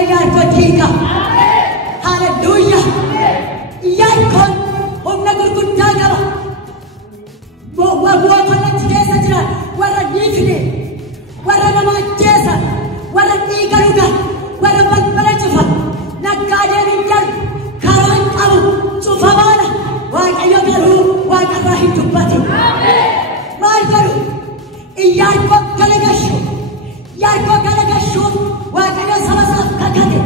waaqayyo yaarfachiika. Hallelujah. Yaarkoon humna gurguddaa qaba. Mootonni achi keessa jiran warra dhiifne, warra nama ajjeesan, warra dhiiga dhugan, warra balbala cufan, naggaadeen hin darbu, karaan qabu cufamaadha. Waaqayyo garuu waaqarraa hin dubbate. Maal godhu? Yaarkoo galagashuuf waaqayyo saba isaaf kakate.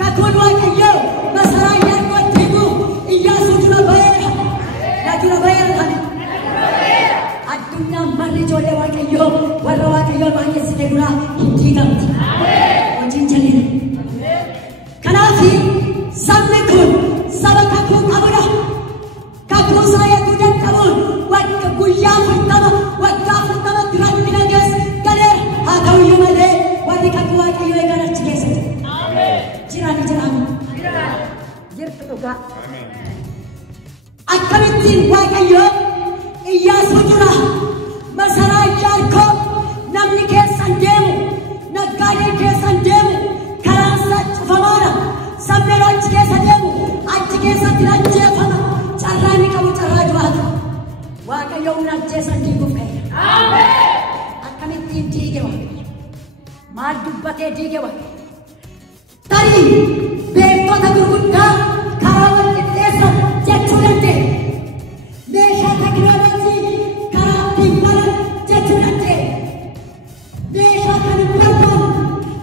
Kakuun waaqayyo masaraa Yaarkoo diiguu Iyyaasuu dura ba'eera. Na dura ba'eera kan addunyaa marri ijoollee waaqayyo warra waaqayyo baay'eessite dura hin diigamti. Hojiin jalina. Kanaaf sabni kun saba kakuu qabudha. Kakuu isaa eeguu dadhabuun waggaa guyyaa 40 waggaa 40 duratti nageessa galeera. Haa ta'uyyuu malee warri kakuu waaqayyo eegan achi keessa jiru. Jirtu dhugaa. Akkamittiin waaqayyo Iyyaasuu dura masaraa Yaarkoo namni keessan deemu, naggaadeen keessan deemu, karaan isaa cufamaadha. Sabni achi keessa deemu achi keessatti ajjeefama. Carraa ni qabu, carraa du'aatu. Waaqayyo humna ajjeesan diiguuf ka'eera. Akkamittiin diige waaqayyo? Maal dubbatee diige waaqayyo? Tarii beektota gurguddaa karaa wal qixxeessan jechuu dandeenya. Meeshaa teknooloojii karaa ittiin baran jechuu dandeenya. Meeshaa kan hin barbaanne,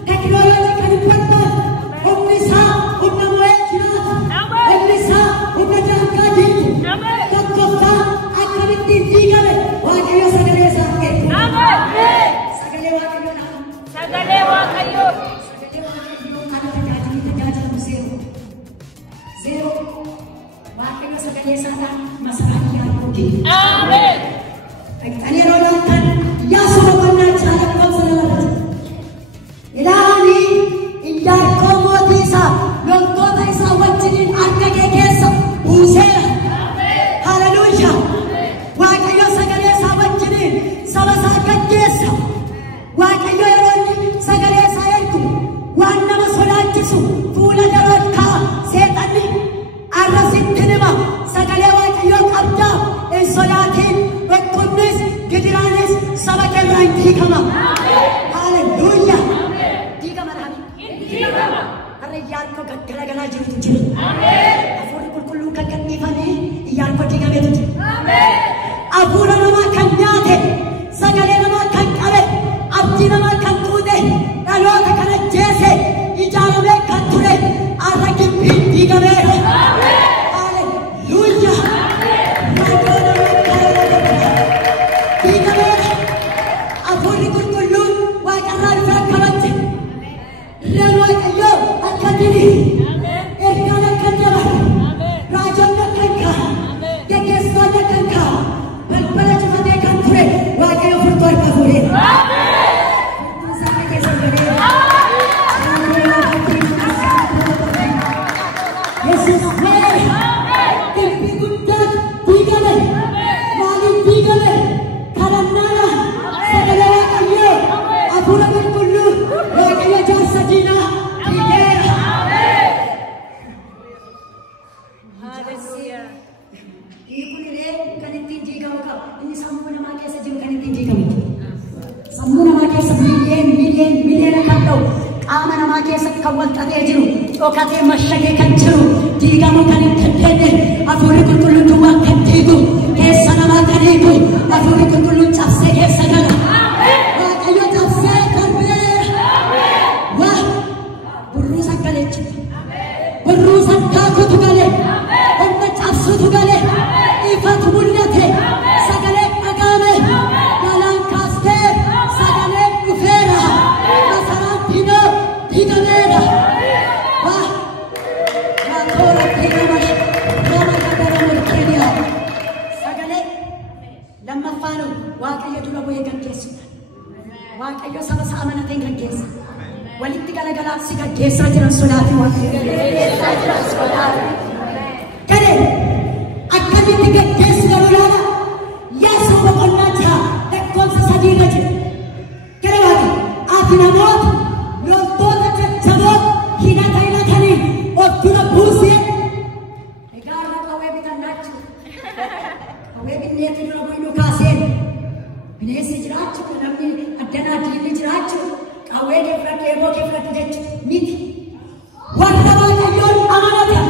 teknooloojii kan hin barbaanne, humni isaa humna mo'ee jiraatu, humni isaa humna daangaa diigu. Tokkoffaa akkamittiin diigame waaqayyo sagalee isaa eegu. Sagalee waaqayyo dhaama. Sagalee waaqayyo. Zero. Waaqayyo sagalee isaa masaraa Yaarkoo diige. Dhaqxanii yeroo laattan Iyyaasuu boqonnaa 6 lakkoofsa 2 ilaali. Yaarkoo mootii isaa loltoota isaa wajjiniin harka kee keessa buuseera. Hallelujah. Waaqayyo sagalee isaa wajjiniin saba isaa gaggeessa. Waaqayyo yeroo inni sagalee isaa ergu waan nama sodaachisu fuula dura kaa'a. Seexanni arrasitti nima sagalee waaqayyoo qabdaa hin sodaatin. Dhukkubnis gidiraanis saba keerraa hin diigama. Hallelujah. Diigama dhaami. Har'a Yaarkoo garagalaa jirtu jira. Hafuurri qulqulluun kan gadhiifamee Yaarkoo diigameetu jira. Hafuura namaa kan nyaate, sagalee namaa kan qabe, abdii namaa kan tuute, dhaloota kan ajjeese, ijaaramee kan ture har'a gibbiin diigameera. Hallelujah. Diigameera. Hafuurri qulqulluun waaqarraa dhufee akkamitti illeen waaqayyoo akka diri, ergaan akka dabalu, raajonni akka ka'a, gaggeessaan akka ka'a, balbala cufatee kan ture waaqayyo furtuu harka fuudheera. Furtuun isaa keessa gareera. Yesuus meera. Gibbii guddaan diigame. Maaliif diigame? Kadhannaadha. Sagalee waaqayyoo hafuura qulqulluu waaqayyo jaarsa diinaa diigeera. Diiguun kan ittiin diigamu qaba. Inni sammuu namaa keessa jiru kan ittiin diigamu. Sammuu namaa keessa miliyoona kan ta'u qaama namaa keessa kan wal qabee jiru, dhokatee mashagee kan jiru, diigamuu kan hin dandeenye hafuurri qulqulluun duwwaa kan diigu, keessa namaa kan hiiku, hafuurri qulqulluun cabsee keessa gala. Waaqayyo cabsee darbeera. Waa burruusa galee jira. Burruusa daakutu galee, humna cabsuutu galee, ifatu mul'ate, sagalee dhaga'ame, galaan kaastee sagalee dhufeera. Masaraan diinaa diigameera. Waa toora diigamash nama kadara mulkeeniyaa. Sagalee lammaffaan waaqayyo dura bu'ee gaggeessudha. Waaqayyo saba isaa amanatee gaggeessa. Walitti galagalaaf si gaggeessaa jiran sodaati waaqayyo. Kadee akkamitti gaggeessu lolaadha. Yaasuu boqonnaa 6 lakkoofsa 3 irra jira. Gara waaqni ati namoota loltoota jajjaboo namni addanaa diinni jiraachuu qawwee keeffadhu eeboo keeffadhu jechuun miti. Warra Waaqayyoon amanatan,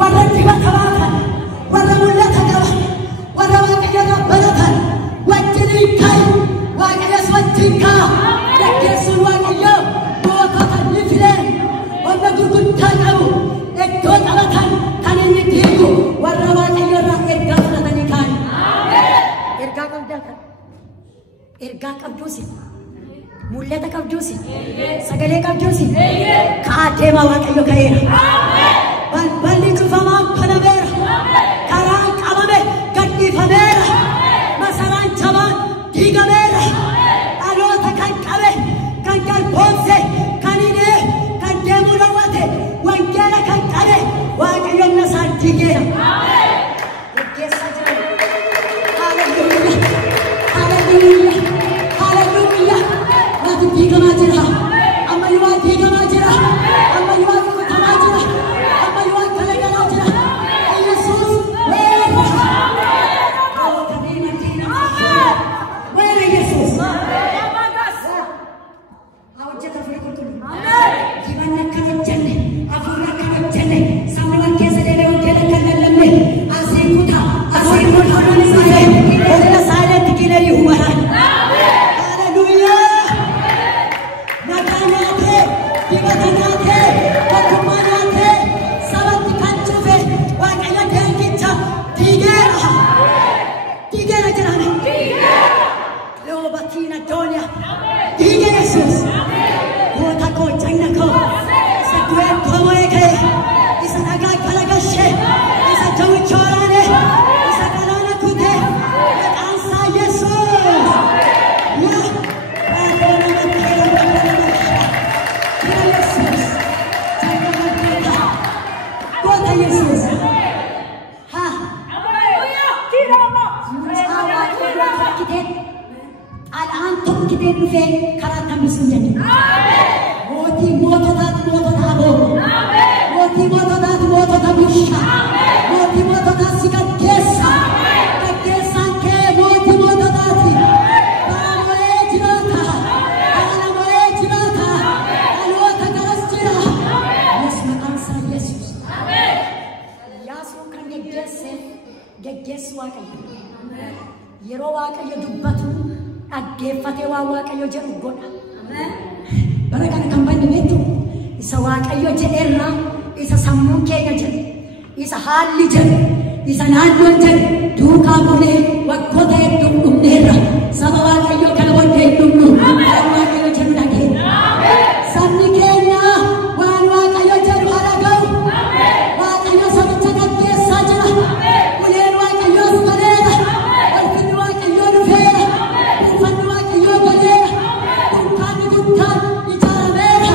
warra dibata baatan, warra mul'ata qaban, warra Waaqayyoon baratan wajjin ka'u Waaqayyoos wajjin ka'a. Gaggeessuun Waaqayyoo mootota ni filee warra gurguddaa qabu iddoo qabatan kan inni diigu warra Waaqayyoo irraa ergaa fudhatanii ka'an. Ergaa qabdaa kan ergaa qabduusi mul'ata qabduusi sagalee qabduusi ka'aa deemaa Waaqayyo ka'eera. Balballi cufamaan banameera. Karaan qabame gadhiifameera. Masaraan jabaan diigameera. Dhaloota kan qabe kan galboomse kan hidhee kan deemuu dhowwate wangeela kan qabe Waaqayyoon na isaan diigeera. Gaggeessaa jira. Haleluuyaa. Haleluuyaa. Haleluuyaa. Waatu diigamaa jira. Ammayyuu waan diigamaa jira. Ammayyuu waan kutamaa jira. Ammayyuu waan galagalaa jira. Yesuus weera. Dhaloota deemaa diina. Weera Yesuus. Hojjeta fuula qulqulluu. Dibanni akkana hojjenne, hafuurri akkana hojjenne, sabni wal keessa deemee wangeela akka hin lallabne, asiin kutaa, asiin kutaa, holla saayileetti kiilerii hubataan. Haleluuyaa! Nagaa nyaatee, dibata nyaatee, tokkummaa nyaatee, sabatti kan cufe Waaqayyo deegicha diigeera. Diigeera jedhame. Loobatiin addooniyaa. Diige Yesuus. Goota koo jagna koo isa du'een koomee ka'e isa dhagaa kalaqashee isa jawwicha waraane isa galaana kutee maqaan isaa Yesuus. Yaa baatee nama keera nama Yesuus jagna malkeeta goota Yesuus. Haa Al'aan tokkitee dhufee karaa tambisuu jedhama. Mootii moototaatu mootota abooru. Mootii moototaatu mootota busha. Mootii moototaatu si gaggeessa. Gaggeessaan kee mootii moototaati. Bara mo'ee jiraata. Bara mo'ee jiraata. Dhaloota garas jira. Yes, maqaan isaa Yesuus. Yaasuun kan geggeessu Waaqayyo. Yeroo Waaqayyo dubbatu dhaggeeffatee waan Waaqayyo jedhu godha. Bara kana kan banne beektu isa Waaqayyo jedheerraa isa sammuun keenya jedhu isa haalli jedhu isa naannoon jedhu duukaa bulee waggoota hedduu dhumneerra saba Waaqayyo kana booddee hin dhumnu waan Waaqayyo jedhu dhageenya. Sabni keenya waan Waaqayyo jedhu haa dhaga'u. Waaqayyo sabicha gaggeessaa jira. Uleen Waaqayyoos galeera. Ulfinni Waaqayyoo dhufeera. Buufanni Waaqayyoo galeera. Dunkaanni guddaan ijaarameera.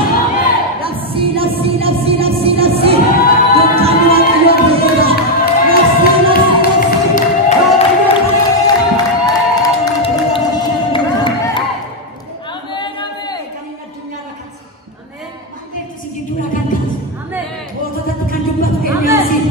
Labsii labsii labsii labsii labsii. Dunkaanni Waaqayyoo galeera. Labsii labsii labsii. Waaqayyoo galeera. Ameen ameen. Kan inni addunyaarra kaase. Ameen. Wanteetu si gidduudha kan kaase. Ameen. Moototatti kan dubbatu Eeliyaasiin.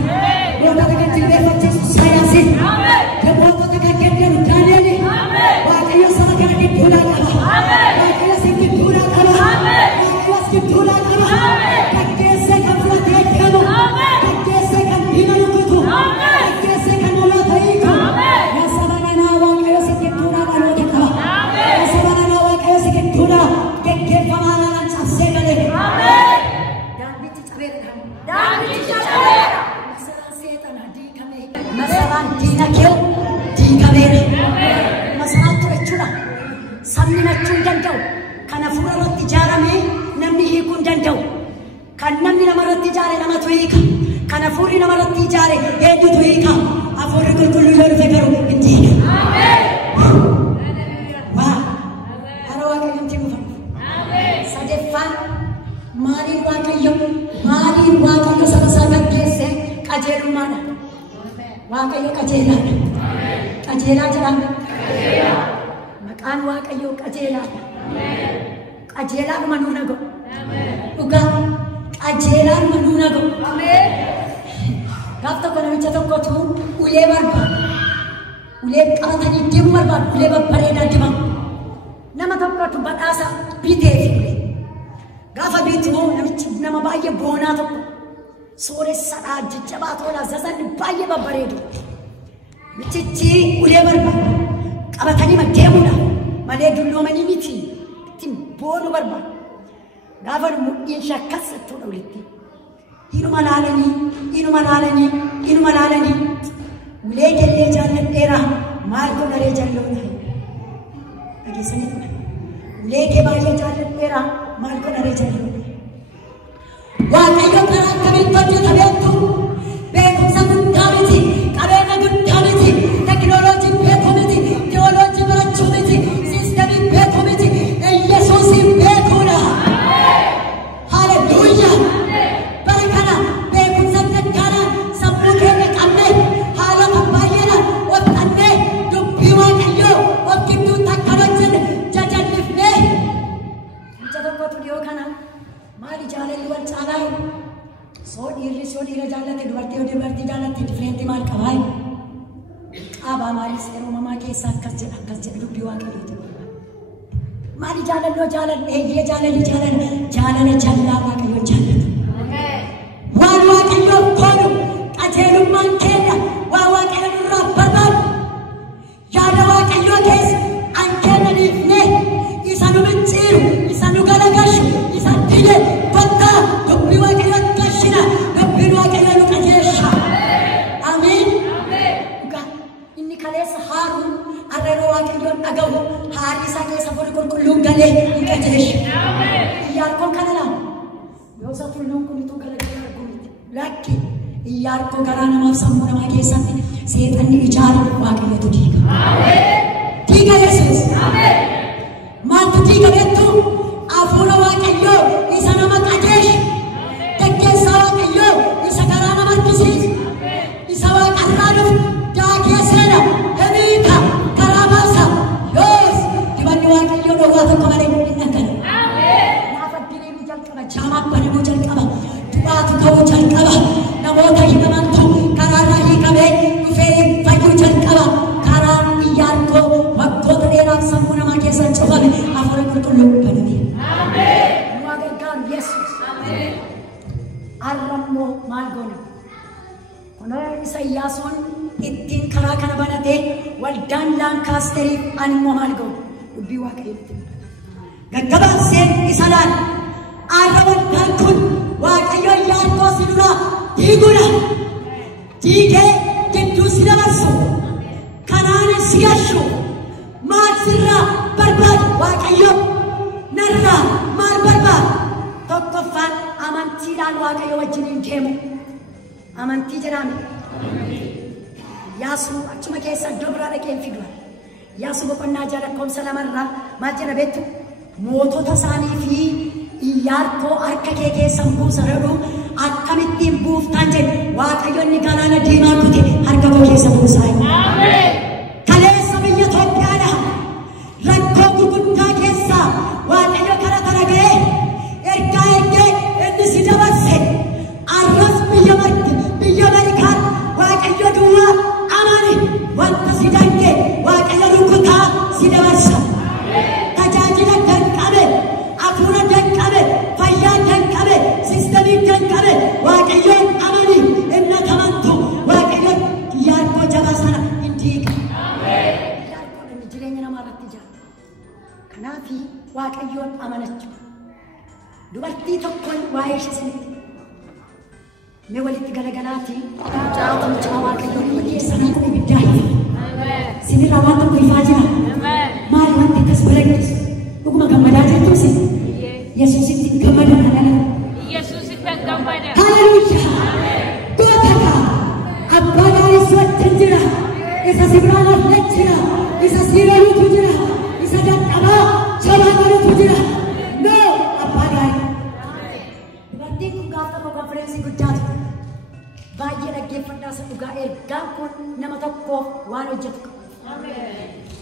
Mootota kan jilbeeffachiisu Isaayaasiin. Ameen. Mootota kan geddeeru Daani'eliin. Ameen. Waaqayyo saba kana gidduudhaa qaba. Ameen. Waaqayyo si gidduudhaa qaba. Ameen. Waaqayyo si gidduudhaa qaba. Ameen. Gaggeessee kan fudhatee deemu. Ameen. Gaggeessee kan diina rukutu. Ameen. Gaggeessee kan dhaloota hiiku. Ameen. Yaa saba kanaa Waaqayyo si gidduudhaa dhaloota qaba. Ameen. Yaa saba kanaa Waaqayyo si gidduudhaa geggeeffamaadhaan cabsee galee. Ameen. Daandichi cabeera. Daandichi cabeera. Masaraan seexanaa diigamee. Masaraan diina kee diigameera. Masaraan turechuudha. Sabni machuu hin danda'u. Kan hafuura irratti ijaaramee namni hiikuu hin danda'u. Kan namni nama irratti ijaare namatu hiika. Kan hafuurri nama irratti ijaare hedduutu hiika. Hafuurri qulqulluu yoo dhufe garuu hin diiga. Waa hara Waaqayyoon timuufama. Sadeeffaan maaliin Waaqayyo saba isaa gaggeesse qajeelummaadha. Waaqayyo qajeelaadha. Qajeelaa jedhama. Maqaan Waaqayyo qajeelaadha. Qajeelaadhuma nuuna godhu. Dhugaa qajeelaadhuma nuuna godhu. Gaaf tokko namicha tokkotu ulee barbaadu. Ulee qabatanii deemu barbaadu. Ulee babbareedaa dibamu. tokkotu badhaasa bitee gaafa bituu namichi nama baay'ee boonaa tokko sooressadhaa jajjabaa tola zazanni baay'ee babbareedu michichi ulee barbaada qabatanii deemuudha malee dulloomanii miti ittiin boonu barbaada gaafa mudhiin shakkas ittoo dhawlitti inuma laalanii ulee jallee jaalladheera maal godharee jalloodha dhageessanii tura ulee kee baay'ee jaalladheera maal godharee jalloodha waaqayyo karaa akkamitti hojjeta beektu beekumsa guddaa miti qabeenya guddaa miti teknooloojii beekuu miti teoloojii barachuu miti siistemii beekuu miti Yesuusin beekuudha haleluuyaa bara kana beekumsa daddaanaan sammuu keenya qabnee haalota baay'eedhaan ottannee dubbii waaqayyoo of gidduutti akka hojjenne jajallifnee ija tokkotu dhiyoo kana maali jaalalli wal caalaa soo dhiira jaallate dubartii jaallate differentii maal qabaa qaabaa maalis yeroo mamaa keessaa akkas jedha dubbii waaqayyooti maali jaalalloo eeyyee jaalala jallaa waaqayyoo jaallatu waan waaqayyoo koonu qajeelummaan keenya waan waaqayyo irraa barbaadu yaada waaqayyoo keessa an keenya dhiifnee isa nu micciiru isa nu galagashu isa dide bakka dubbii waaqayyoo gashina dubbiin waaqayyoo nu qajeesha amiin inni kaleessa haaruun arreeroo waaqayyoon dhagahu haarii isaa keessa bori qulqulluun galee ni qajeesha iyyaarkoon kana laala yoo isa tulluun kunituu galagala argumiti lakki iyyaarkoo garaa namaaf sammuu namaa keessatti seexanni ijaaru waaqayyotu diiga Yesuus maaltu diiga beektu hafuura waaqayyoo isa nama qajeesha gaggeessaa waaqayyoo isa garaa nama harkisiisa isa waaqarraa dhufu daakee seena hemiika karaa baasa yoos dibanni waaqayyoo dhowwaa tokko malee hin dhaggana naafa diriiruu jalqaba jaamaa banamuu jalqaba du'aatu ta'uu jalqaba namoota hidhamantu karaarraa hiikamee dhufee fayyuu jalqaba karaan iyyaarkoo waggoota dheeraaf sammuu namaa keessan cufame hafuura qulqulluu baname nu gargaaru Yesuus arrammoo maal goona kunoo isa Iyyaasuun ittiin karaa kana banatee waldaan Laankaasterii animmoo maal goona dubbii waaqayyooti gaggabaaseen isa laal arra waldaan kun waaqayyo Iyyaarkoo si duraa diiguudha diigee gidduu si dabarsu kanaan si gashu maal sirraa barbaadu waaqayyo narraa maal barbaadu tokkoffaan amantiidhaan waaqayyo wajjiniin deemu amantii jedhame Iyyaasuu achuma keessa iddoo biraa dhaqee hin fidu Iyyaasuu boqonnaa 6 lakkoofsa 2 irraa maal jedha beektu mootota isaanii fi Iyyaarkoo harka kee keessan buusa jedhu akkamittiin buuftaan jedhe waaqayyo inni galaana diimaa kute harka koo keessa buusaa kaleessa biyya Itoophiyaadha rakkoo gurguddaa keessaa waaqayyo kana ga'ee ergaa eegee inni si dabarse arras biyya Ameerikaan waaqayyo duwwaa amani wanta si dange waaqayyo rukutaa si dabarsa tajaajila danqabe hafuura danqabe fayyaa danqabe siistemii danqabe waaqayyoon amani inni kamantu waaqayyo Iyyaarkoo jabaa sana hin diiga Iyyaarkoon inni jireenya namaa irratti jira kanaafi waaqayyoon amanachuu dubartii tokkoon waa'ee ishee isinitti mee walitti galagalaati mucaa waaqayyoon nama keessanii kun ibiddaa hifa sinirraa waan tokko ifaa jira maali wanti akkas bareedus dhuguma gammadaa jirtuus Yesuusitti gammada haleluuyaa gootakaa abbaa gaarii si wajjin jira isa si biraan hafne jira isa si loluutu jira isa dadhabaa jabaa godhutu jira noo abbaa gaarii dubartiin kun gaafa tokko konfereensii guddaatu baay'ee dhaggeeffadhaa isa dhugaa ergaan kun nama tokkoof waan hojjetu qabu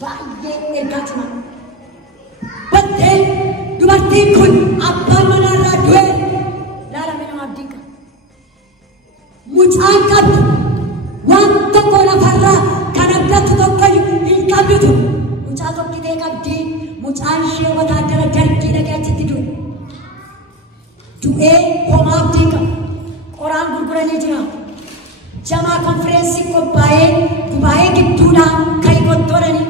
baay'ee ergaa cimaa battee dubartiin kun abbaan manaarraa du'e laalame nama abdiin qabu mucaan qabdu waan tokko lafarraa kan abdattu tokko hin qabdu mucaa tokkitee qabdi mucaan ishee wataadara dargii dhaqee achitti du'ee homaaf diiqa qoraan gurguranii jira. Jamaa konfereensii qophaa'ee dubaa'ee gidduudhaan kan qottoodhani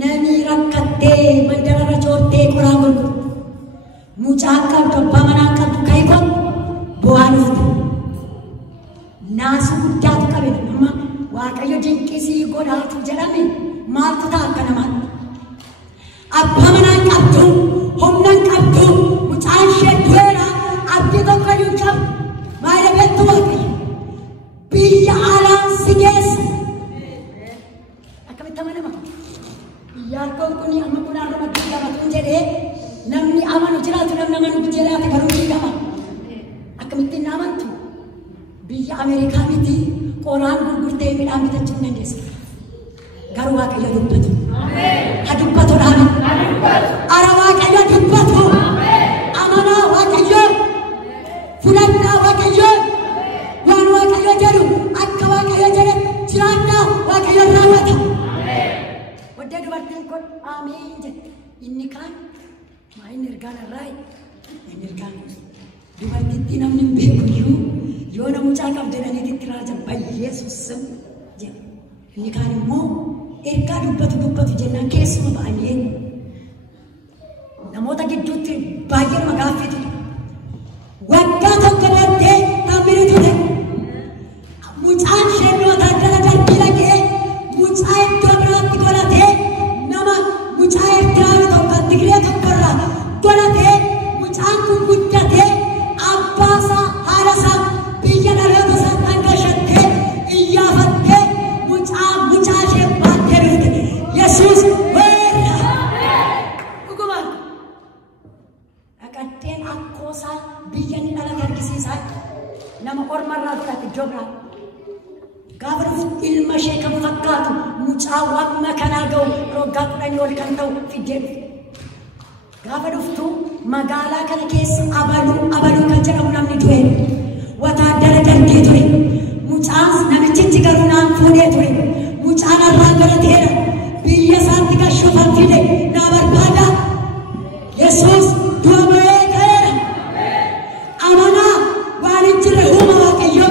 namni rakkattee mandarara joortee qoraan gurguru mucaan qabdu abbaa manaa qabdu kan qottu bu'aa dhufte naasu guddaatu qabe nama waaqayyo dinqisii godhaatu jedhame maaltu ta'a akka namaatti abbaa manaa qabdu humna qabdu mucaan ishee du'eera abdii tokko iyyuu qabu maayila beektu waaqayyo biyya alaan si geessa akkamitti amanama biyyaa kun amma kun arraba duudhamatuun jedhee namni amanu jiraatu namni amanu jiraate garuu diigama akkamitti hin amantu biyya Ameerikaa miti qoraan gurgurtee midhaan bitachuu hin dandeessu garuu waaqayyo dubbatu ha dubbatu dhaame ara waaqayyo dubbatu amanaa waaqayyo fudhannaa waaqayyo waan waaqayyo jedhu akka waaqayyo jedhe jiraannaa waaqayyo raawwata waddee dubartiin kun aamiin jedhe inni kaan maa inni ergaan irraa inni ergaan dubartitti namni hin beekuyyuu yoo na mucaa qab jedhaniititti raajan Yesuus jedhe inni kaan immoo ergaa dubbatu jennaan keessuma ba'anii namoota gidduutti baay'ee nama gaaffitu waggaa tokko booddee tammiritu ta'e mucaan sheennoota addana darbii dhaqee mucaa iddoo biraatti godhatee nama mucaa Eertiraa tokko Tigiree tokkorraa godhatee mucaan kun guddatee abbaasaa haadhasaa biyya dhaloota isaa dhangashattee iyyaafattee mucaa ishee baattee dhufte Yesuus weerra dhugumaan dhaqatteen akkoosaa biyya ni dhalate argisiisaa nama ormarraa godhate iddoo biraa gaafa dhufu ilma ishee kan fakkaatu mucaa wamma kanaa ga'u waggaa 10 ol kan ta'u fiddee dhufte gaafa dhuftu magaalaa kana keessa abaluu kan jedhamu namni du'e wataadara dargee ture mucaan namichichi garuu naan fuudhee ture mucaan arraan galateera biyya isaatti gashuufan fide naa barbaada Yesuus du'a ba'ee ka'eera amanaa waan hin jirre uuma waaqayyo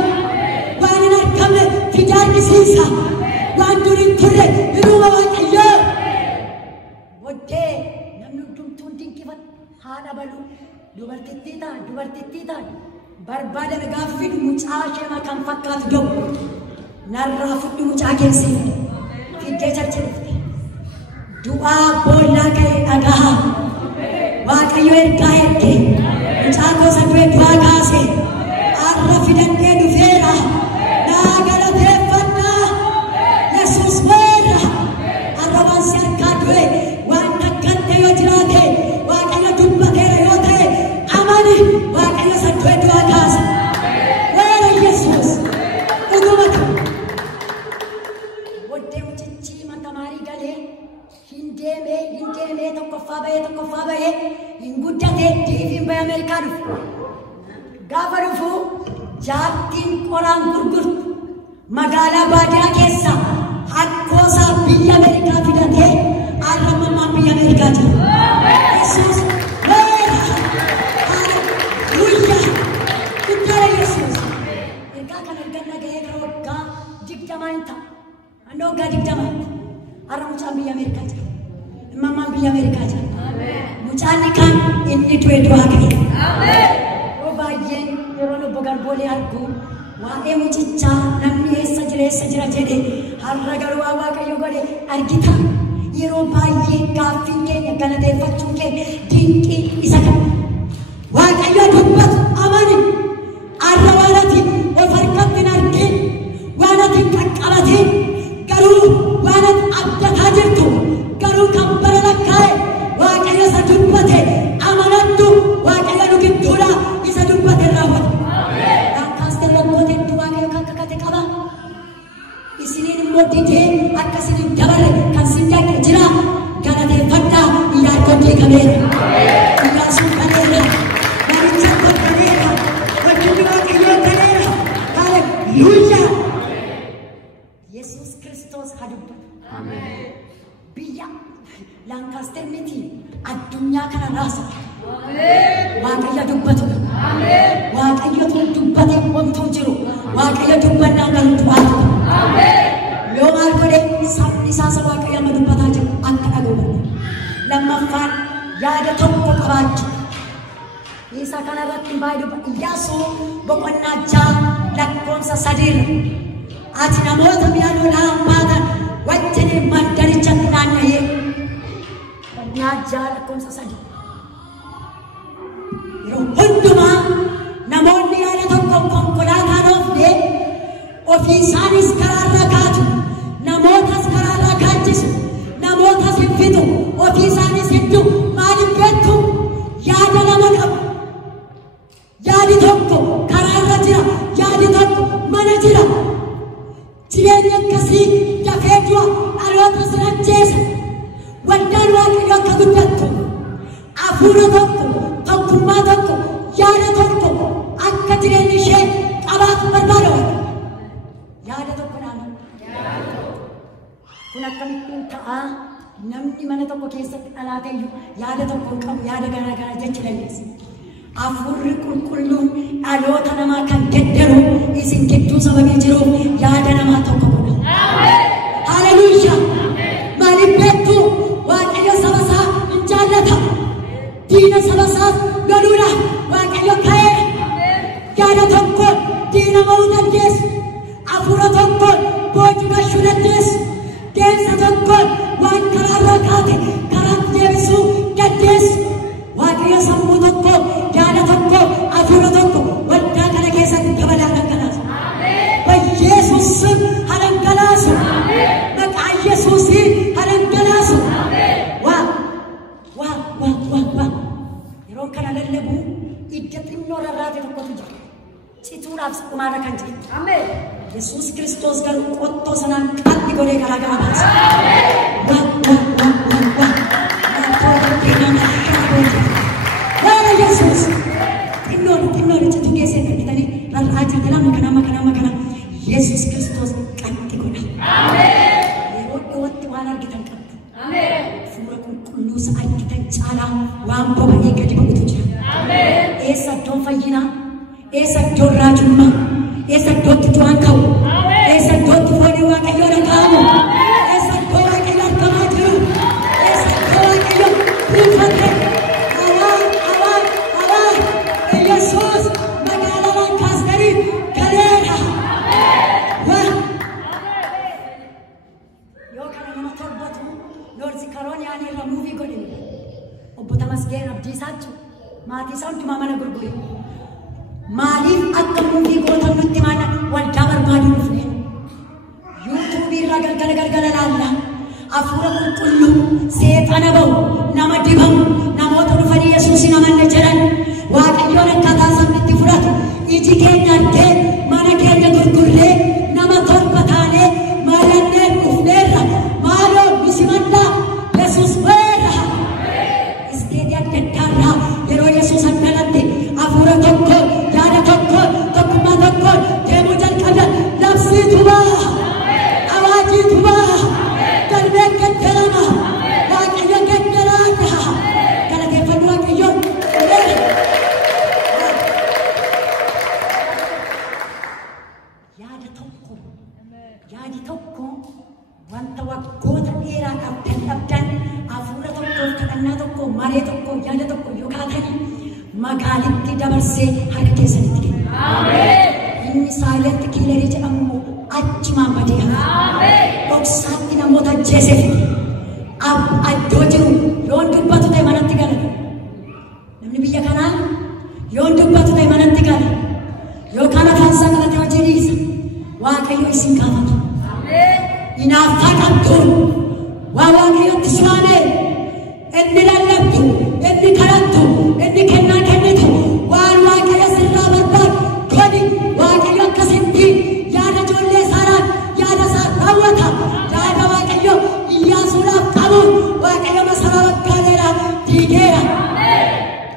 waan hin argamne fijaannisiisa waan dur hin turre hiruma waaqayyo boddee namni hundumtuun dinqifatu haadha baluu dubartittii ta'a barbaadame gaafa fidu mucaa ishee kan fakkaatu ga'u narraa fudhu mucaa keessee fiddee charchifte du'aa boollaa ka'ee dhagaha waaqayyo ergaa ergee mucaa gosa du'e du'aa kaase arra fidannee dhufeera naa galateeffannaa Yesuus weerra arra waan si harkaa du'e waan takkatte yoo jiraate waaqayyo dubbateera yoo ta'e amani waaqayyo isa du'e du'aa kaase weera Yesuus dhugumata waddee mucichi matamaarii galee hin deemee tokkoffaa bahee hin guddatee diifiin bahee Ameerikaa dhufu gaafa dhufu jaartiin qoraan gurgurtu magaalaa baadiyaa keessa akkoosaa biyya Ameerikaa fidatee arrabammaan biyya Ameerikaa jira Yesuus weera haaleluyyaa guddaadha Yesuus ergaa kan arganna ga'ee gara waggaa 20 hin ta'a annoo waggaa 20 arra mucaan biyya Ameerikaa jira imammaan biyya Ameerikaa jira mucaan kan inni du'e du'aa ka'e yoo baay'een yeroo lubbu garboolee argu waa'ee mucichaa namni eessa jira jedhe har'a garuu waa waaqayyo godhe argita yeroo baay'ee gaaffiin keenya galateeffachuun keenya dinqii isa kan waaqayyo dubbatu amani har'a waan ati of harkatti hin argin waan ati hin qaqqabatin garuu waan ati abdataa jirtu garuu kan bara lakkaa'e waaqayyo isa dubbate amanattu waaqayyo nu gidduudha isa dubbate raawwata lakkaaste waggoota hedduu waaqayyo kan kakate qaba isiniin immoo didee akka isiniin dabarre kan sin dhaqe jira galateeffadhaa iyyaarkoon beekameera iyyaasuun kaneera namicha tokkaneera wajjin waaqayyoo kaneera haaleluyyaa Yesuus Kiristoos haa dubbatu biyya Lancaster miti addunyaa kana raasa. Waaqayyo dubbatu. Waaqayyo dubbate wantu jiru. Waaqayyo dubbannaan galu du'aatu. Yoo maal godhe sabni isaa Waaqayyo amma dubbataa jiru akka dhaga'u. Lammaffaan yaada tokko qabaachuu. Isa kanarratti baay'ee Iyyaasuu boqonnaa 6 lakkoofsa 3 ati namoota mi'a lolaa baatan wajjin mandarichatti naanna'ee boqonnaa 6 lakkoofsa 3 yeroo hundumaa namoonni yaada tokko konkolaataan oofne ofii isaanis karaarra kaatu namootas karaarra kaachisu namootas hin fitu ofii isaanis hiddu maaliif beektu yaada nama qabu. Yaadi tokko karaarra jira, yaadi tokko mana jira. Jireenya akkasii dafee du'a dhaloota sirracheessa. Waldaan Waaqayyo akka guddattu hafuura tokko, tokkummaa tokko, yaada tokko akka jireenya ishee qabaatu barbaada. Yaada tokko dhaala. Kun akkamittiin ta'a namni mana tokko keessatti dhalaatee iyyuu yaada tokko qabu yaada garaa garaa jechuu dandeessa. Afurri qulqulluun dhaloota namaa kan gedderu isin gidduu sababii jiruuf yaada namaa tokko godha. Haleluuyaa! Maaliif beektu Waaqayyo saba isaa hin jaallata. Diina saba isaas loluudhaaf Waaqayyo ka'ee yaada tokkoon diina mo'uu dandeessu. Hafuura tokkoon boojjifachuu dandeessu. Deemsa tokkoon waan karaarraa kaate karaatti deebisuu dandeessu. Waaqayyo sammuu tokko yaada tokko hafuura tokko waldaa kana keessatti dabalaa dhangalaasu. Yesuusin halangalaasu. Maqaa Yesuusin halangalaasu. Waa. Yeroo kana lallabu idda xinnoo rarraate tokkotu jira. Cituudhaaf dhumaarra kan jiru. Yesuus Kiristoos garuu qottoo sanaan qalbii godhee garaa garaa baasa. Yesus, tinnoon citu keessatti argitanii rarraa jirtan makana Yesus Kiristoos qalbii godha. Yeroo dhiyootti waan argitan qabdu. Fuula qulqulluusa argitan caalaa waan boba'ee gadi ba'utu jira. Eessa iddoon fayyinaa? Eessa iddoon raajummaa? Eessa iddootti du'aan ka'u? Eessa iddootti foonii Waaqayyoo dhaga'amu? Eessa iddoo Waaqayyo argamaa jiru? Eessa iddoo Waaqayyo buufate? Yesus magaalaa kaasanii galeera. Yoo kana nama torbatu Noorzi Karooniyaan irra muuvii godhe obbo Tamasgeen Abdiisaachu maatii isaa hundumaa mana gurgure. Maaliif akka muuvii gootan nutti maana waldaa barbaadu dhufne? Yuutuubii irraa galgala laalla. Hafuura qulqulluu seexana ba'u nama dibamu namoota dhufanii Yesuusin amanne jedhan. Waaqayyoon akkaataa sabnitti fudhatu iji keenya argee mana keenya gurgurree nama torba taanee maallannee dhufneerra maaloo misimandaa Yesuus weerra. Isteetii adda addaarraa yeroo Yesuus addalatti hafuura tokko yaada tokko tokkummaa tokko deemuu jalqaban labsiitu ba'a. Awaajiitu ba'a. Galmeen gaddarama. Waaqayyo gaddaraadha. Galateeffadhu Waaqayyoon. Yaadi tokko wanta waggoota dheeraadhaaf dadhabdan hafuura tokkoof kadhannaa tokko maree tokko yaada tokko yoo kaatanii magaalitti dabarsee harka keessanitti kenna. Inni saayilenti kiilarii jedhamu achumaan badee hafa. Dhoksaatti namoota ajjeesee iddoo jiru yoon dubbatu ta'e manatti gala. Namni biyya kanaa yoon dubbatu ta'e manatti gala. Yookaan afaan isaa kanatti hojii dhiisa. Waaqayyo isin gaafata. Hinaaffaa qabduun waa Waaqayyotti suwaamee inni lallabdu, inni kadhattu, inni kennaa kennitu waan Waaqayyo sirraa barbaadu godhi. Waaqayyo akkasitti yaada ijoollee isaaraan yaada isaa raawwata. Yaada Waaqayyo Iyyaasuudhaaf qabuun Waaqayyo masaraa waggaa dheeraa diigeera.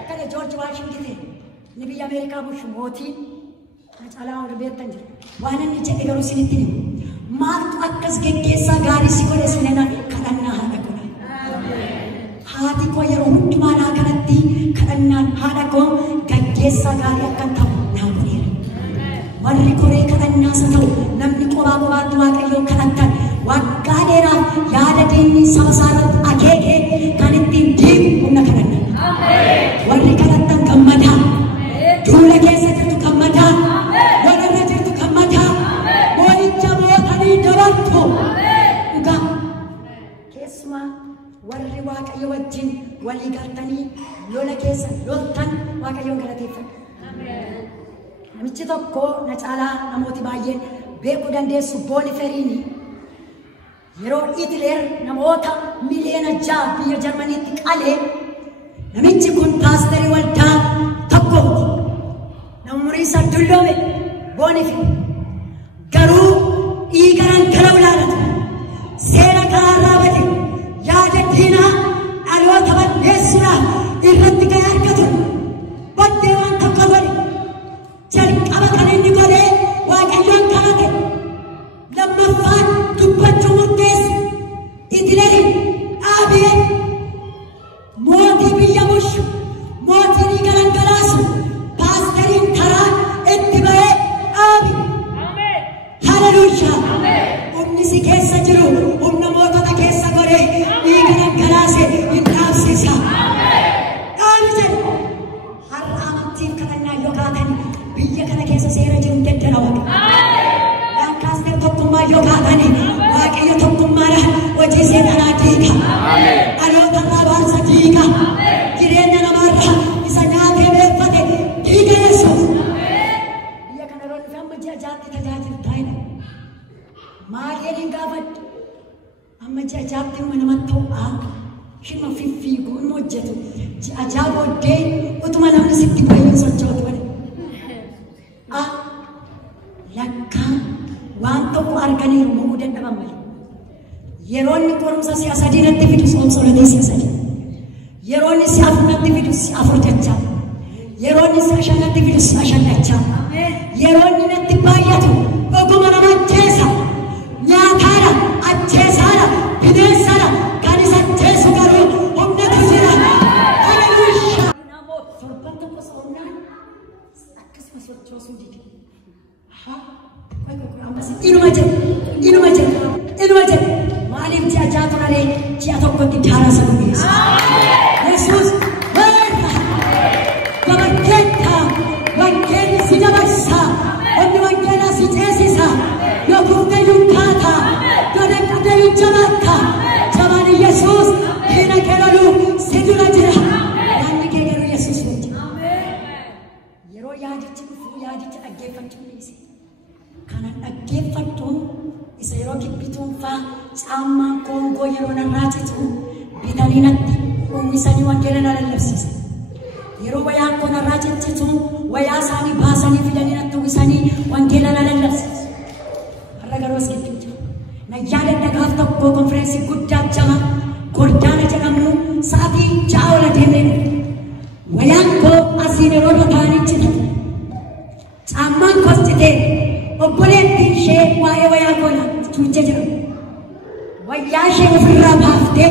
Kana Joorji Waashington ni biyya Ameerikaa bulchu mootiin caalaa wal beektan jira. Waan inni jedhe garuu isinitti himu. Maaltu akkas geggeessaa gaarii si godhe sinena kadhannaa haadha godha. haati koo yeroo hundumaa kanatti kadhannaan haadha koo gaggeessaa gaarii akka ta'u naa godheera. Warri koree kadhannaas haa ta'u namni kophaa kophaatti Waaqayyoo kadhatan waggaa dheeraaf yaada diinni saba isaarratti akeekee kan ittiin diigu humna kadhanna. Warri kadhatan gammadaa. Duula keessa jirtu gammadaa. Warra jirtu gammadaa. Moo'icha mootanii dabartu. Dhugaa. Keessumaa warri Waaqayyo wajjin walii galtanii lola keessa loltan Waaqayyoon galateeffadhu. Namichi tokko na caalaa namooti baay'een beekuu dandeessu Booniferiini yeroo Hitler namoota miliyoona 6 biyya Jarmaniitti qalee namichi kun paasterii waldaa tokko namni isa dulloome Booniferi garuu dhiigaraan gara ulaalatu seera karaarraa bade yaada diinaa dhaloota balleessuudhaaf irratti ga'ee argatu baddee waan tokko godhe jalqaba kan inni godhee Waaqayyoon kadhate lammaffaan dubbachuu murteesse Hitlerin dhaabee mootii biyya bushu mootii dhiiga dhangalaasu paasteriin karaa itti ba'ee dhaabe. Haleluuyaa. Humni si keessa jiru humna mootota keessa godhee dhiiga dhangalaase hin dhaabsisa. Dhaabi jedhu har'a amantiin kadhannaa yoo kaatan biyya kana keessa seera jiru daddara Waaqa. Laankaasner tokkummaa yoo kaatan Waaqayyo tokkummaadhaan hojii seexanaa diiga. Dhaloota irraa baasa diiga. Jireenya namaarraa isa nyaatee beeffate diiga Yesuus. Biyya kana yeroo dhufe amma ji'a jaatti tajaajiltaa hin maal jedhin gaafadhu. Amma ji'a jaatti namatti ho'aa shima fiffiiguu hin hojjetu. Ji'a jaa booddee utuma namni sitti baay'een sochootu wali. Lakkaa waan tokko arganiiru mo'uu dadhaban malee. Yeroo inni qorumsa si'a sadii natti fidu soomsolatee si'a sadii. Yeroo inni si'a afur natti fidu si'a afur jechaa. Yeroo inni si'a shan natti fidu si'a shan jechaa. Yeroo inni natti baay'atu oguma nama ajjeesa. Nyaataadha, ajjeesaadha, bineensadha. Kan isa ajjeesu garuu humnatu jira. Haleluuyaa. Namoota torban tokko soomnaan akkasuma sochoosuu didi. Inuma jedhu maaliif ji'a ja'a turanii ji'a tokkotti daara sana geessu. Yesuus warra gabateetta wangeelli si dabarsa wanni wangeelaa si ceesisa yoo kuftee yunkaata yoo danqabdee yunjabaatta jabaan Yesuus diina kee loluu si dura jira. Yaadni kee garuu Yesuus wajjin. Yeroo yaadichi dhufu yaadicha dhaggeeffachuu dhiise. Kanan dhaggeeffadhu isa yeroo kibbituun faa caammaan koongoo yeroo narraa citu bitanii natti uwwisanii wangeela na lallabsiisa. Yeroo wayaan koo narraa ciccitu wayaa isaanii baasanii fidanii natti uwwisanii wangeela na lallabsiisa. Har'a garuu as gidduu jira. Na yaadadha gaaf tokko konfireensii guddaa jama Gordaana jedhamu sa'aatii 6 ola deemee wayaan koo asiin yeroo irra taa'anii citatu. Caammaan koos citee obboleettiin ishee waa'ee wayaa koona tuuchee jira. Wayyaa ishee ofirraa baaftee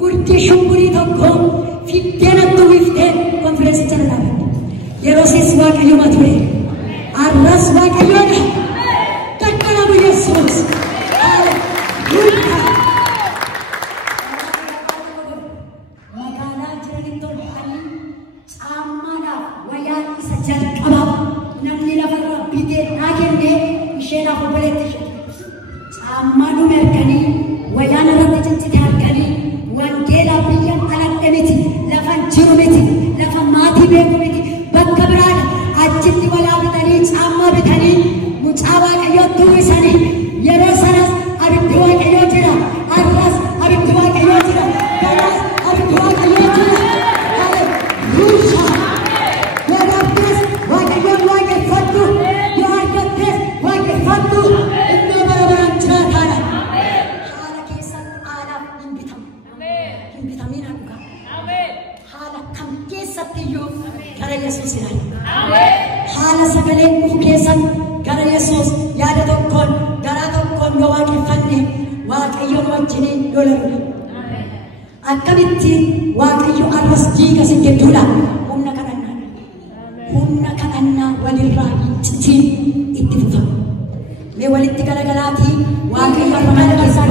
gurdii shumburii tokko fiddee natti uwwiftee konfireensii jala dhaabatti. Yeroo siis Waaqayyooma ture. Arras Waaqayyoodha. Daggalamu Yesuus. Magaalaa jiranitti ol ba'anii caammaadhaaf wayyaa isa jalqabaa namni lafarraa bitee naa kennee isheenaaf obboleetti ishee. Caammaa dhume arganii wayyaan irratti ciccite arganii wangeelaa biyya aladhe miti lafan jiru miti lafa maatii beeku miti bakka biraadha achitti walaa bitanii caammaa bitanii mucaa Waaqayyootti uwwisanii yeroo sanas abiddi Waaqayyoo jira arras abiddi Waaqayyoo jira garas abiddi Waaqayyoo jira. Haleluuyaa. Wadaabdees Waaqayyoon waaqeffadhu yoo argattees waaqeffadhu innoo bara baraan jiraataadha. Haala keessatti aanaaf hin bitamu. Hin bitamiin dhugaa. Haala kam keessatti iyyuu gara Yesuus ilaali. Haala sagalee dhufu keessatti gara Yesuus yaada tokkoon garaa tokkoon yoo waaqeffanne Waaqayyoon wajjiniin lola lola. akkamitti waaqayyo arras diiga si jedhuudha humna kadhannaa walirraa hin citiin itti fufama. Mee walitti garagalaatii waaqayyo armaan keessaa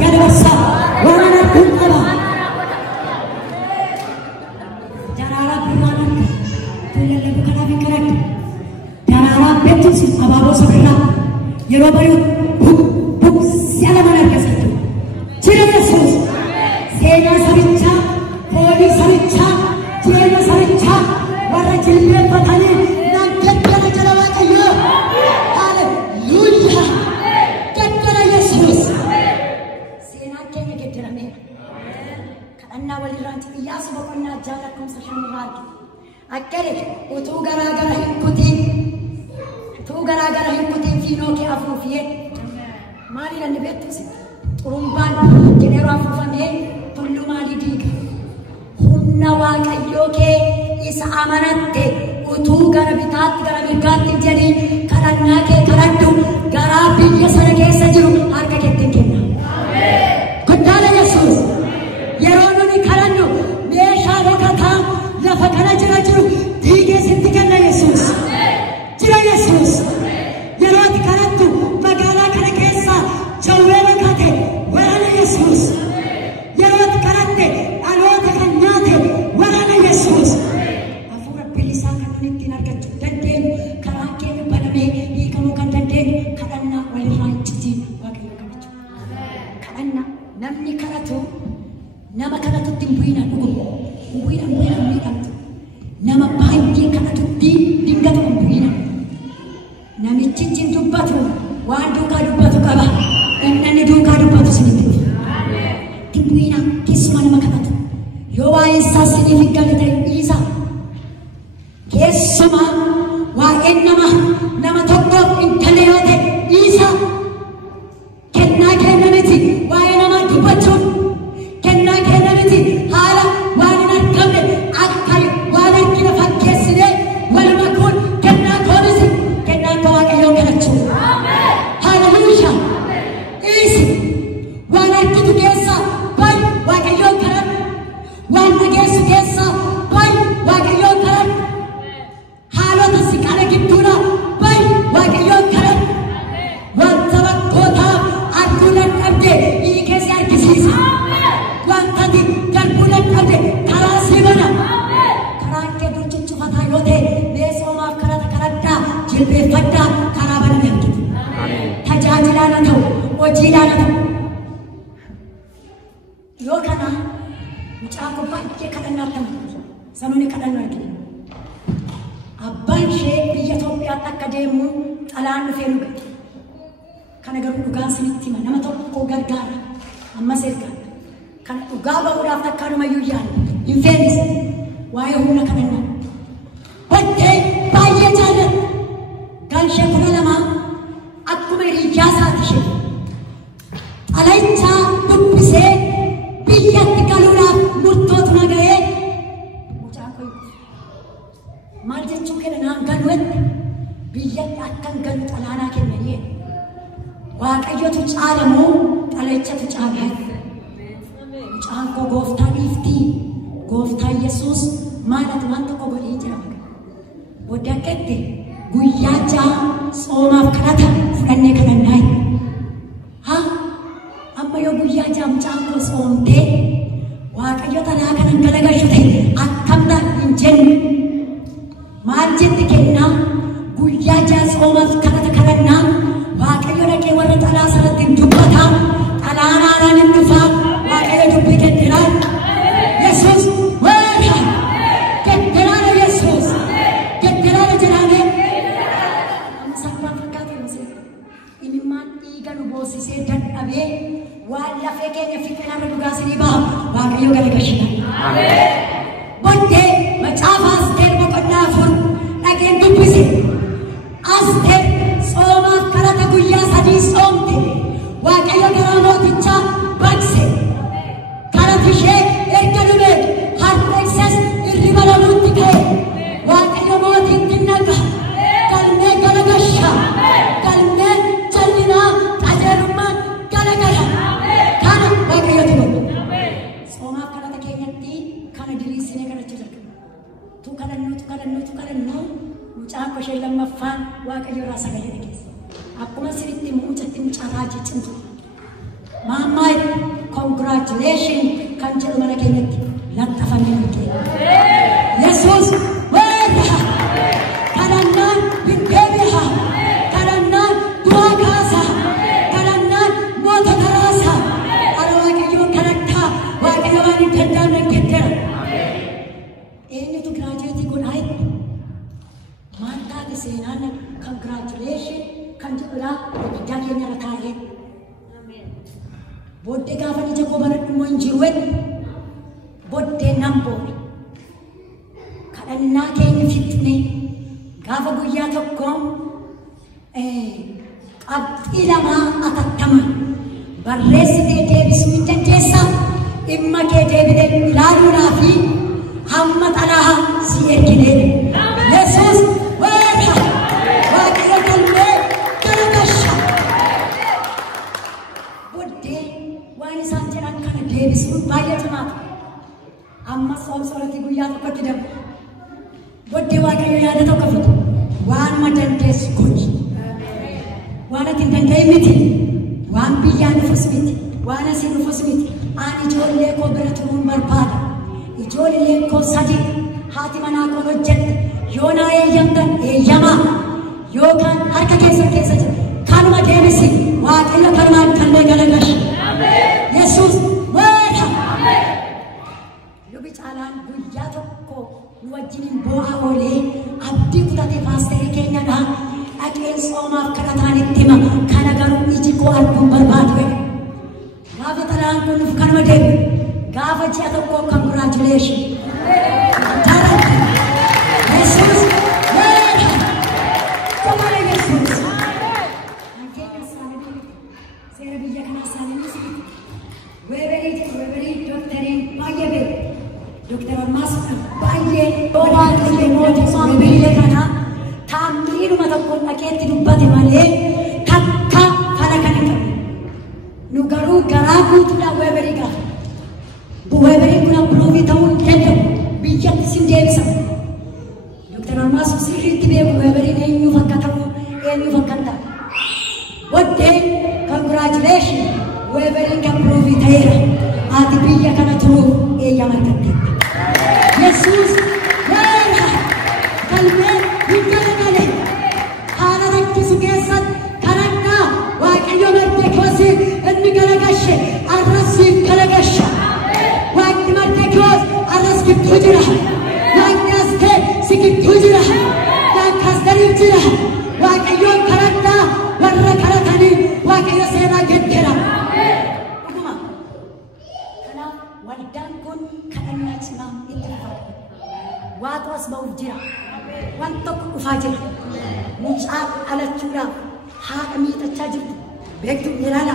gadabarsaa waan arguun qaba. Daraaraa birraan arga tullallabu kanaaf hin kadhadhu. Daraaraa beektumsi abaaboo sabirraa yeroo bayu si'a lamaan argisiisu. Jira Yesuus seenaa sabichaa, foolii sabichaa, jireenya sabichaa warra jilbeeffatanii naan gaddana jala waaqayyoo. Haleluuyaa! Gaddana Yesuus. Seenaa keenya gaddanameera. Kadhannaa walirraa Iyyaasuu boqonnaa 6:5 argina. Akkana utuu garaagara hin kutiin fiinoo kee afuufiyee maaliin ani beektusi xurumbaan jedheeru afuufamee tulluu maalii diiga. Humna waaqayyoo kee isa amanatte utuu gara bitaatti gara mirgaatti jedhii kadhannaa kee kadhadhu garaa biyya sana keessa jiru harka keetti kenna. Guddaadha Yesuus. Yeroo nuni kadhannu meeshaa dhokataa lafa kana jiru diigee sitti kenna Yesuus. Jira Yesuus. Yeroo ati kadhattu magaalaa kana keessa jawwee dhokate waraana Yesuus. Yeroo ati kadhatte dhaloota kan nyaate waraana Yesuus. Hafuura bilisaa kan nuti ittiin argachuu dandeenyu karaa keenya banamee hiikamuu kan dandeenyu kadhannaa walirraa hin citiin waaqayyo kadhachuu. Kadhannaa namni kadhatu nama kadhatutti hin bu'ina dhugumu. Hin bu'inamtu. Nama baay'ee kadhatutti dingatu hin bu'ina. Namichi hin dubbatu waan duukaa dubbatu qaba. Inni duukaa dubbatu sinitti dhufu. Hin bu'ina keessuma nama kadhatu. Yoo waa'ee isaa siniif hin galle ta'e dhiisa. Keessuma waa'ee nama tokkoof hin galle yoo ta'e dhiisa. Kennaa kenna miti waa'ee namaa dubbachuun. Kennaa kenna miti haala waan hin argamne akka waan argina fakkeessinee waluma kun kennaa koomisi kennaa akka waaqayyoon kadhachuu. Haleluuyaa. Dhiisi waan argitu keessaa baay'ee waaqayyoon kadhadhu. Waan dhageessu keessaa baay'ee waaqayyoon kadhadhu. Haalota si kana gidduudha baay'ee waaqayyoon kadhadhu. Wanta bakkootaa arguu dadhabde hiikee si argisiisa. Wantati darbuu dadhabde karaa si bana. Karaa kee dur cuccufataa yoo ta'e meesoomaaf kadhadhaa jilbeeffadhaa karaa baname argite. Tajaajilaan haa ta'u hojiidhaan haa ta'u. Yoo kana mucaa koo baay'ee kadhannaatti amanti. Sanuuni kadhannaa argina. Abbaan ishee biyya Itoophiyaatti akka deemu xalaan dhufee nu gadi. Kana garuu dhugaan sinitti hima nama tokko gargaara. Ammas ergaa. Kan dhugaa bahuudhaaf akkaanumayyuu yaadne hin feenis waa'ee humna kadhannaa. Baddee baay'ee jaalladha. Gaanshee 12 akkuma hiriyaa isaati ishee. Xalayichaa dubbisee biyyatti galuudhaaf murtootu nagahee mucaa koyyu. Maal jechuu kenna naan galuutti biyyatti akkan galu xalaanaa kennanii waaqayyotu caalamoo xalayichatu caalaa. Mucaan koo gooftaa dhiiftii gooftaa Yesuus maalatu waan tokko godhee jira. Booddee akkatti guyyaa 6 soomaaf kadhata fudhannee kadhannaa. Amma yoo guyyaa 6 mucaan koo soomtee waaqayyo tanaa kanan galagalchu ta'e akkamna hin jennu. Maal jetti kennaa guyyaa 6 soomaaf kadhannaa waaqayyo dhaqee warra xalaa sanatti hin dubbataa xalaan haaraan hin dhufaa. Waaqayyo dubbii kenneraa. Yesuus waara kenneraa Yesuus kenneraa jedhamee amma salphaan fakkaatu hin deebisnee kadhachuu jalqabna. Tu kadhannoo mucaa koshee lammaffaan Waaqayyo irraa sagalee dhageesse. Akkuma sirriitti mucatti mucaa raajii cimtu. Maammaa congratulation kan jedhu mana keenyatti laxxafamee argina. Yesuus weerra kadhannaan hin deebi'a. Kadhannaan du'aa kaasa. Kadhannaan mootota raasa. Ara Waaqayyo kadhattaa Waaqayyo waan hin danda'amne geddera. Eenyutu giraajuweetii godhaa? Maal taate seenaan congratulation kan jedhudha guddaa keenya irra taa'ee. Booddee gaafa ija koo baradhummoo hin jiru booddee nan boone. Kadhannaa keenya fixne gaafa guyyaa tokko qabxii lamaa atattaman barreessitee deebisuu hin dandeessaa. Dhimma kee deebitee ilaaluudhaa fi hamma xalaa si ergine. Yesuus weerra Waaqayyo galmee garagasha. Booddee waan isaan jedhan kana deebisuun baay'ee cimaata. Amma soomsoorratti guyyaa tokkotti darbu. Booddee Waaqayyo yaada tokko fide. Waanuma dandeessu gochi. Waan ati hin danda'in miti. Waan biyyaan dhufus miti. Waan asiin dhufus miti. Ani ijoollee koo bira turuun barbaada. Ijoolleen koo sadii haati manaa koo hojjette. Yoo naa eeyyamtan eeyyamaa. Yookaan harka keessa jira. Kanuma deebisi. Waaqayyo kanumaan kallee galagasha. Yesuus weerra. Lubi caalaan guyyaa tokko nu wajjiniin boo'aa oolee abdii kutatee paasterii keenyadha. Dhaqeen soomaaf kadhataan itti hima. Kana garuu iji koo arguun barbaadu. Gaafa xalaan kun nuuf kanuma deebi. Gaafa ji'a tokko congratulation. Yesuus weerra. Kumara Yesuus. Seera biyya kanaa isaaniinis weeberii doktariin baay'ee beeku. Doktar ammaas baay'ee waaqayyo mootummaa biyya kanaa taammiidhuma tokkoon dhaqeetti dubbate malee takka fala kan hin qabne. Nu garuu garaa guutuudhaan weeberii qaba. Weeberiin kun approovii ta'uu hin danda'u. Biyyatti sin deebisa. Doktar ammaas sirriitti beeku weeberiin eenyuuf akka ta'u eenyuuf akka hin taane. Booddee congratulation weeberiin kan approovii ta'eera. Ati biyya kana turuuf eeyyamamte. Yesuus weerra galmee hin galagale. Haala rakkisu keessatti kadhannaa Waaqayyo martee koosi inni galagashe arrasiif galagasha. Waaqni martee koos arras gidduu jira. Waaqni as ta'e si gidduu jira. Waaqni as dariif jira. Waaqayyoon kadhannaa warra kadhatanii Waaqayyo seenaa geddera. Dhuguma. Kanaaf waldaan kun kadhannaa cimaa itti fufaa. Waaqu as ba'uuf jira. Waan tokko dhufaa jira. Mucaa dhalachuudhaaf haadha miidhachaa jirtu. Beektu ilaala.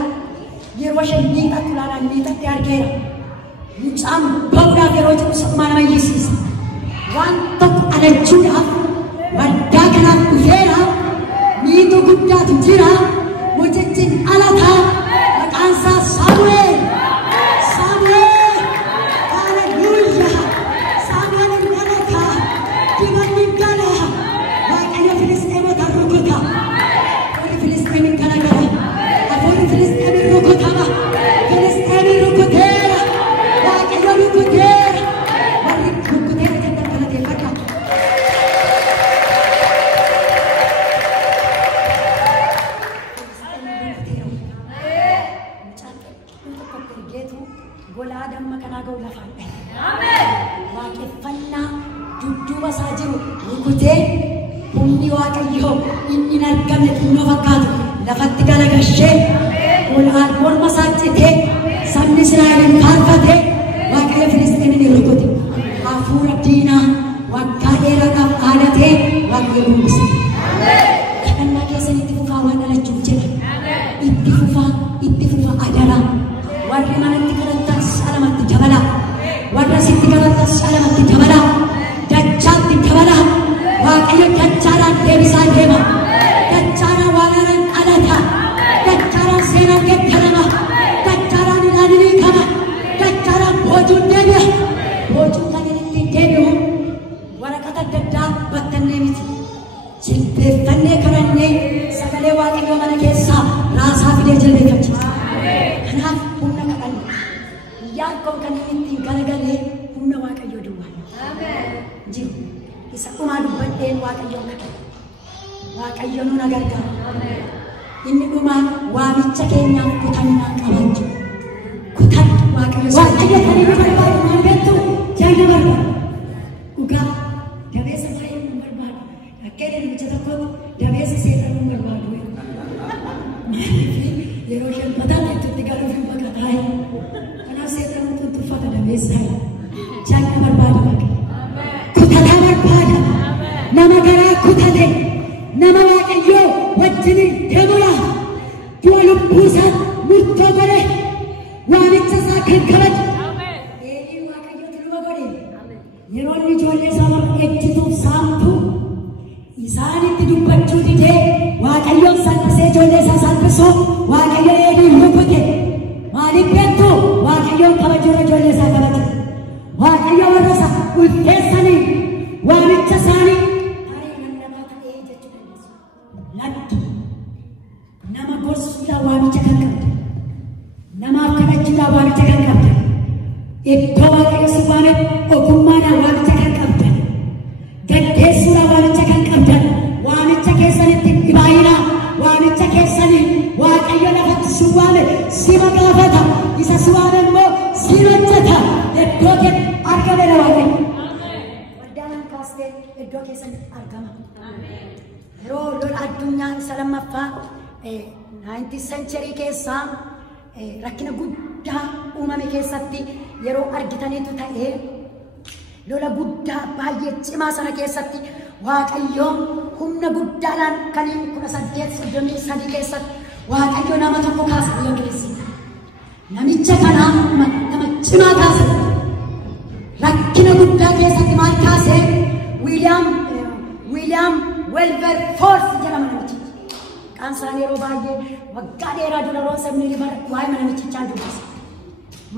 Yeroo isheen miidhatu ilaalaan miidhatte argeera. Mucaan ba'uudhaaf yeroo jiru sakumaa nama yiisiisa. Waan tokko dhalachuudhaaf waldaa kanaaf dhufeera. Miidhuu guddaatu jira. Mucictiin dhalataa maqaan isaa Saamu'eel. Saamu'eel. Haleluuyaa. Saamu'eel hin dhalataa. Dibanni hin gala. Waaqayyo Filisxeemota rukuta. Hafuurri Filisxeemin garagara. Hafuurri Filisxeemin rukutama. Filisxeemin rukuteera. Waaqayyo rukuteera. Warri rukuteera jedhan galateeffadha. Golaa damma kanaa ga'u lafaan dhahe. Waaqeffannaa dudduuba isaa jiru rukutee humni Waaqayyoo inni hin argamne xinnoo fakkaatu lafatti galagashee morma isaa citee sabni Israa'el faarfatee Waaqayyo Filisxeemin ni rukute. Hafuura diinaa waggaa dheeraadhaaf aadatee Waaqayyo guddise. Kadhannaa keessan itti fufaa waan dhalachuuf jedha. Itti fufaa adaraa. Warri manatti kadhattan salamatti dabala. Warra sitti kadhattan salamatti dabala. Dachaatti dabala. Waaqayyo dachaadhaan deebisaa deema. Dachaadhaan waraanaan dhalata. Dachaadhaan seenaan geeddarama. Dachaadhaan ilaalanii qaba. Dachaadhaan boojuun deebi'a. Boojuun kan inni ittiin jilbeeffannee kadhannee sagalee waaqayyoo mana keessaa raasaa fidee jilbeeffachiisa. Kanaaf humna kadhanne yaadkoon kan inni ittiin galagalee humna waaqayyoo duwwaa jiru. Isa dhumaa dubbadheen waaqayyoon kadhate. Waaqayyo nu na gargaara. Inni dhumaa waamicha keenyaaf kutannaa qabaachuu. Kutan waaqayyo kan inni barbaadu maal beektu jaalla barbaadu. Dhugaa dabeessa baay'ee nu barbaadu. Akkeen namicha tokko dabeessa seetan nu barbaadu. Yeroo shalbataan itti galuuf hin baqataay. Kanaaf seetan nu tuttuffata dabeessa. Jaalla barbaadu waaqayyo. Kutataa barbaada. Nama garaa kutate. Nama waaqayyoo wajjin deemudha. Du'a lubbuu isaa murtoo godhe waamicha isaa kan kabaju. Eelii waaqayyootu luba godhe. Yeroo inni ijoollee isaa warra ejjituuf saamtu isaanitti dubbachuu didee waaqayyoon salphisee ijoollee isaa salphisuu waaqayyo eelii rukute. Maaliif beektu? Waaqayyoon kabajuudha ijoollee isaa kabaju. Waaqayyo warra isaa ulfeessanii waamicha isaanii nama gorsuudhaan waamicha kan qabdu, namaaf kadhachuudhaan waamicha kan qabdu, iddoo waaqayyo si waame ogummaadhaan waamicha kan qabdan, gaggeessuudhaan waamicha kan qabdan, waamicha keessanitti dhibaayinaa, waamicha keessanii waaqayyo lafatti si waame sima gaafata, isa si waame immoo si hojjeta. Iddoo kee argameera waaqayyo. Waddaan kaastee iddoo keessanitti argama. Yeroo lola addunyaa isa lammaffaa 19th century keessaa rakkina guddaa uumame keessatti yeroo argitaniitu ta'ee lola guddaa baay'ee cimaa sana keessatti waaqayyoon humna guddaadhaan kan 1833 keessatti waaqayyo nama tokko kaase biyya keessi. Namicha kanaa nama cimaa kaase. Rakkina guddaa keessatti maal kaase? William Wilberforce jedhama namichi. Kansaan yeroo baay'ee waggaa dheeraa dura roosabni waa'ee namichaa dubbisa.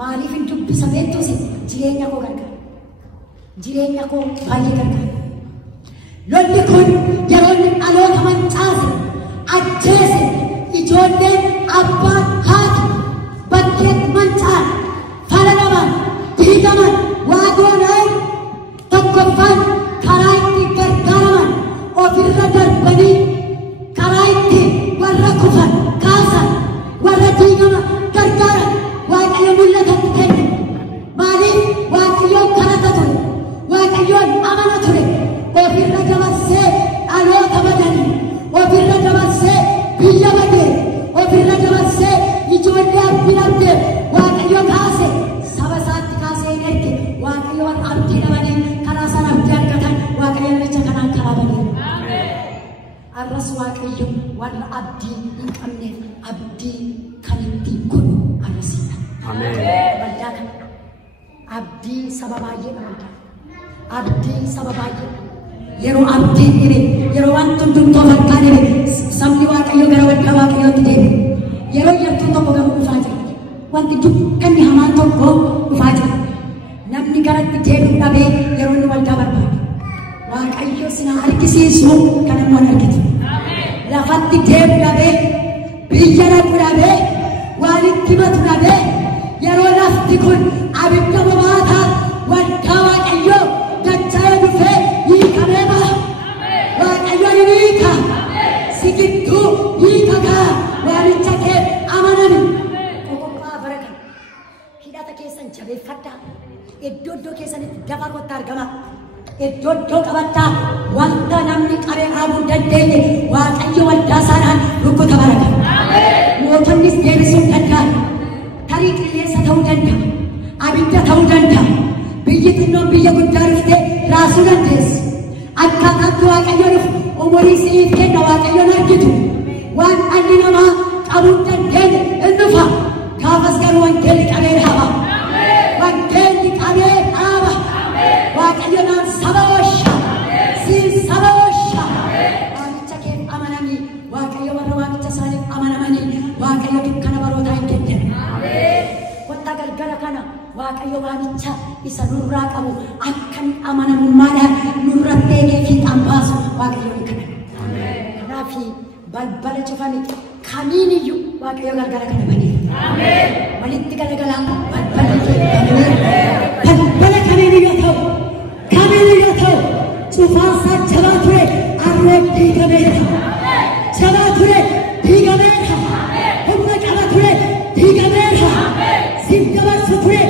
Maaliif hin dubbisa beektuusi? Jireenya koo gargaara. Jireenya koo baay'ee gargaara. Lolli kun yeroo inni dhaloota mancaase, ajjeese, ijoolleen abbaan haati bakkee mancaan, fala dhaban, diigaman, waa goonaan tokkoffaan karaa itti gargaaraman ofirra darbanii karaa itti warra kufan kaasan warra diigama gargaaran waaqayyo mul'atatti kenne. Maaliif? Waaqayyoon kadhata ture, waaqayyoon amana ture. Ofirra dabarsee dhaloota badanii, ofirra dabarsee biyya badee, ofirra dabarsee ijoollee abdii dhabdee waaqayyo kaase. Saba isaatti kaasee hin erge. Waaqayyo warra abdii dhabanii karaa sana abdii argatan waaqayyo namicha kanaan karaa banee. Arras waaqayyo warra abdii hin qabneef abdii kan ittiin godhu arrasiidha. Waldaa kana abdii saba baay'eedha waldaa. Abdii saba baay'eedha. Yeroo abdiin dhibe, yeroo wanti hundumtuu fakkaa dhibe, sabni waaqayyo gara waldaa waaqayyootti deebi'e. Yeroo yartuun tokko garuu dhufaa jira. Wanti dukkanni hamaan tokko dhufaa jira. Namni garatti deebi'u dhabee yeroo inni waldaa barbaada. Waaqayyo sina argisiisu kan ammoo argitu. Lafatti deebi'u dhabee, biyya dhaqu dhabee, waan itti himatu dhabee, yeroo lafti kun abidda bobaataa waldaa waaqayyoo dacha'ee dhufee hiikamee ba'a. Waaqayyo ni hiika. Si gidduu hiika gaa waamicha kee amanani. Qoqqoqqaa bara kana hidhata keessan jabeeffadhaa. Iddoo keessanitti dafa kottaa argama. Iddoo qabattaa wanta namni qabee dhaabuu dandeenye waaqayyo waldaa isaadhaan rukkuta baraka. Mootonnis deebisuu danda'a. Tarii qilleensa ta'uu danda'a. Abidda ta'uu danda'a. Biyyi xinnoon biyya guddaa dhuftee raasuu dandeessi. Akkaataatti waaqayyo dhufu umurii siif kenna waaqayyoon argitu. Waan dhalli namaa qabuu dandeenye hin dhufa. Gaafas garuu wangeelli qabee dhaaba. Wangeelli qabee dhaaba. Waaqayyo naan saba oosha. Siin saba oosha. Waamicha kee amananii waaqayyo warra waamicha isaaniif amanamanii waaqayyo dukkana barootaa hin kenne. Wanta galgala kana waaqayyo waamicha isa nurraa qabu akkan amanamummaadhaan nurratti eegee fiixaan baasu waaqayyo ni kadhata. fi balbala cufame kamiiniyyuu Waaqayyo gargaara kana banii. Ameen. Walitti galagalaan balbala kamiiniyyuu ta'u cufaansaa jabaa ture arreen diigameera. Jabaa ture diigameera. Humna qaba ture diigameera. Sin dabarsu ture